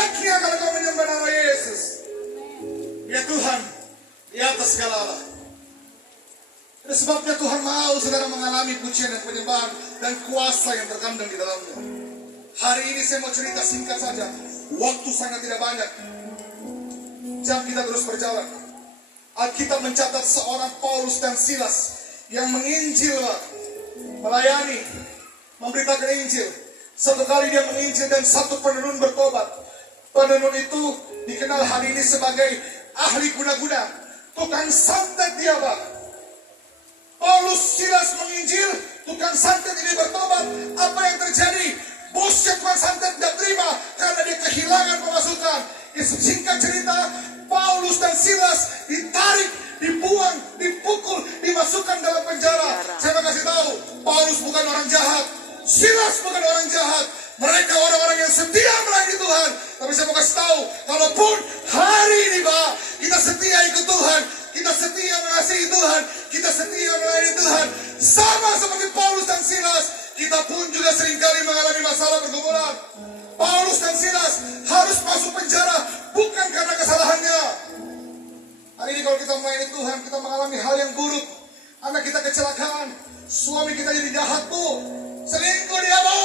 layaknya kalau kau menyembah nama Yesus. Dia Tuhan di atas segala Allah. Dan sebabnya Tuhan mau saudara mengalami pujian dan penyembahan dan kuasa yang terkandung di dalamnya. Hari ini saya mau cerita singkat saja. Waktu sangat tidak banyak. Jam kita terus berjalan. Alkitab mencatat seorang Paulus dan Silas yang menginjil, melayani, memberitakan Injil. Satu kali dia menginjil dan satu penenun bertobat. Penenun itu dikenal hari ini sebagai ahli guna-guna, tukang santet dia, Pak. Paulus Silas menginjil, tukang santet ini bertobat. Apa yang terjadi? Bosnya tukang santet tidak terima karena dia kehilangan pemasukan. Singkat cerita, Paulus dan Silas ditarik, dibuang, dipukul, dimasukkan dalam penjara. Saya mau kasih tahu, Paulus bukan orang jahat, Silas bukan orang jahat. Mereka orang-orang yang setia melayani Tuhan. Tapi saya mau kasih tahu, kalaupun hari ini Pak, kita setia ikut Tuhan, kita setia mengasihi Tuhan, kita setia melayani Tuhan, sama seperti Paulus dan Silas, kita pun juga seringkali mengalami masalah pergumulan. Paulus dan Silas harus masuk penjara bukan karena kesalahannya. Hari ini kalau kita melayani Tuhan, kita mengalami hal yang buruk. Anak kita kecelakaan, suami kita jadi jahat, Bu, selingkuh dia, Bu.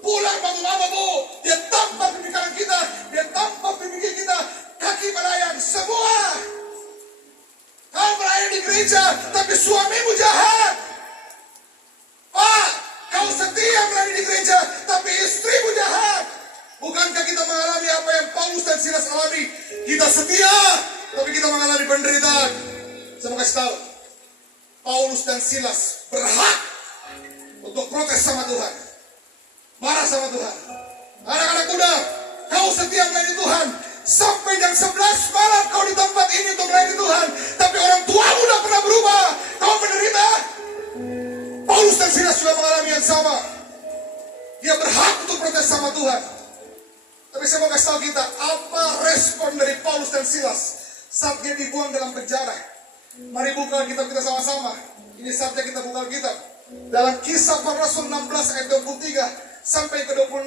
Pulang mama, Bu, dia tampak di kanan kita, dia tampak di pinggir kita, kaki melayang, semua. Kau melayani di gereja, tapi suamimu jahat. Pak, kau setia melayani di gereja, tapi istrimu jahat. Bukankah kita mengalami apa yang Paulus dan Silas alami? Kita setia, tapi kita mengalami penderitaan. Saya mau kasih tahu, Paulus dan Silas berhak untuk protes sama Tuhan, marah sama Tuhan. Anak-anak muda, kau setia melayani Tuhan. Sampai jam 11 malam kau di tempat ini untuk melayani Tuhan. Tapi orang tuamu tidak pernah berubah. Kau menderita. Paulus dan Silas sudah mengalami yang sama. Dia berhak untuk protes sama Tuhan. Tapi saya mau kasih tahu kita, apa respon dari Paulus dan Silas saat dia dibuang dalam penjara. Mari buka kitab kita sama-sama. Ini saatnya kita buka kitab. Dalam Kisah Para Rasul 16 ayat 23 sampai ke 26.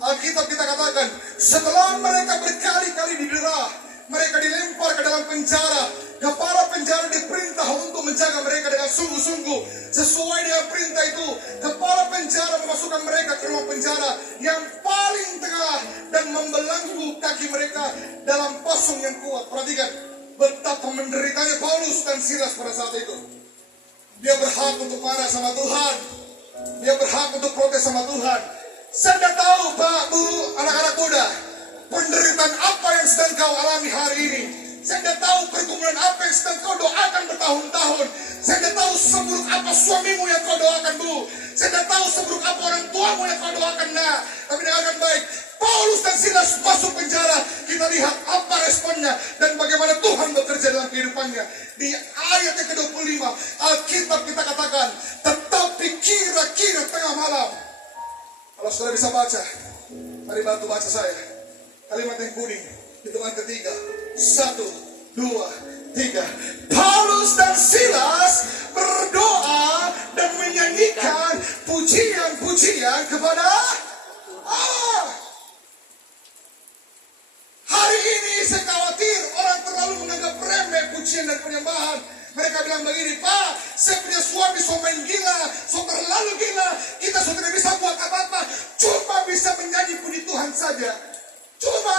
Alkitab kita katakan, setelah mereka berkali-kali didera, mereka dilempar ke dalam penjara. Kepala penjara diperintah untuk menjaga mereka dengan sungguh-sungguh. Sesuai dengan perintah itu, kepala penjara memasukkan mereka ke ruang penjara yang paling tengah dan membelenggu kaki mereka dalam pasung yang kuat. Perhatikan betapa menderitanya Paulus dan Silas pada saat itu. Dia berhak untuk marah sama Tuhan. Dia berhak untuk protes sama Tuhan. Saya tidak tahu, Pak, Bu, anak-anak muda, penderitaan apa yang sedang kau alami hari ini. Saya tidak tahu pergumulan apa yang sedang kau doakan bertahun-tahun. Saya tidak tahu seburuk apa suamimu yang kau doakan, Bu. Saya tidak tahu seburuk apa orang tuamu yang kau doakan, Nak. Tapi dengarkan baik, Paulus dan Silas masuk penjara. Kita lihat apa responnya dan bagaimana Tuhan bekerja dalam kehidupannya. Di ayat yang ke-25, Alkitab kita katakan, tetapi kira-kira tengah malam. Kalau saudara bisa baca, mari bantu baca saya. Kalimat yang kuning, hitungan ketiga. 1, 2, 3. Paulus dan Silas berdoa dan menyanyikan pujian-pujian kepada Allah. Hari ini saya khawatir orang terlalu menganggap remeh pujian dan penyembahan. Mereka bilang begini, Pak, saya punya suami so main gila, so terlalu gila, kita so tidak bisa buat apa-apa, cuma bisa menyanyi puji Tuhan saja. Cuma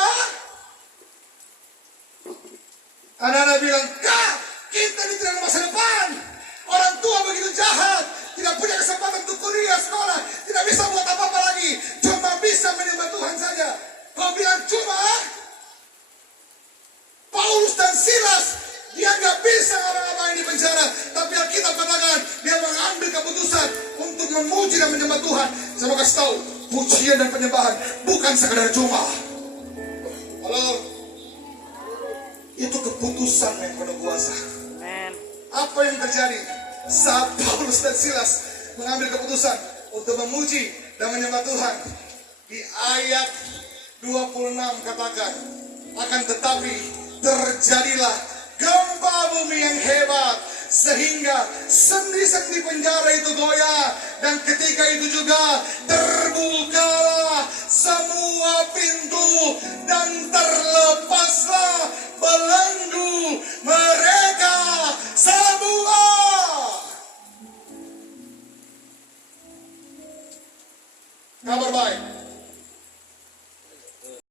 anak-anak bilang, Kak, kita ini tidak ada masa depan. Orang tua begitu jahat, tidak punya kesempatan untuk kuliah, sekolah, tidak bisa buat apa-apa lagi, cuma bisa menyembah Tuhan saja. Kau bilang cuma? Paulus dan Silas, dia nggak bisa ngapa-ngapain di penjara, tapi Alkitab katakan dia mengambil keputusan untuk memuji dan menyembah Tuhan. Saya mau kasih tahu, pujian dan penyembahan bukan sekadar cuma. Halo, itu keputusan yang penuh kuasa. Apa yang terjadi saat Paulus dan Silas mengambil keputusan untuk memuji dan menyembah Tuhan? Di ayat 26 katakan, akan tetapi terjadilah gempa bumi yang hebat sehingga sendi-sendi penjara itu goyah, dan ketika itu juga terbukalah semua dan terlepaslah belenggu mereka semua. Kabar baik.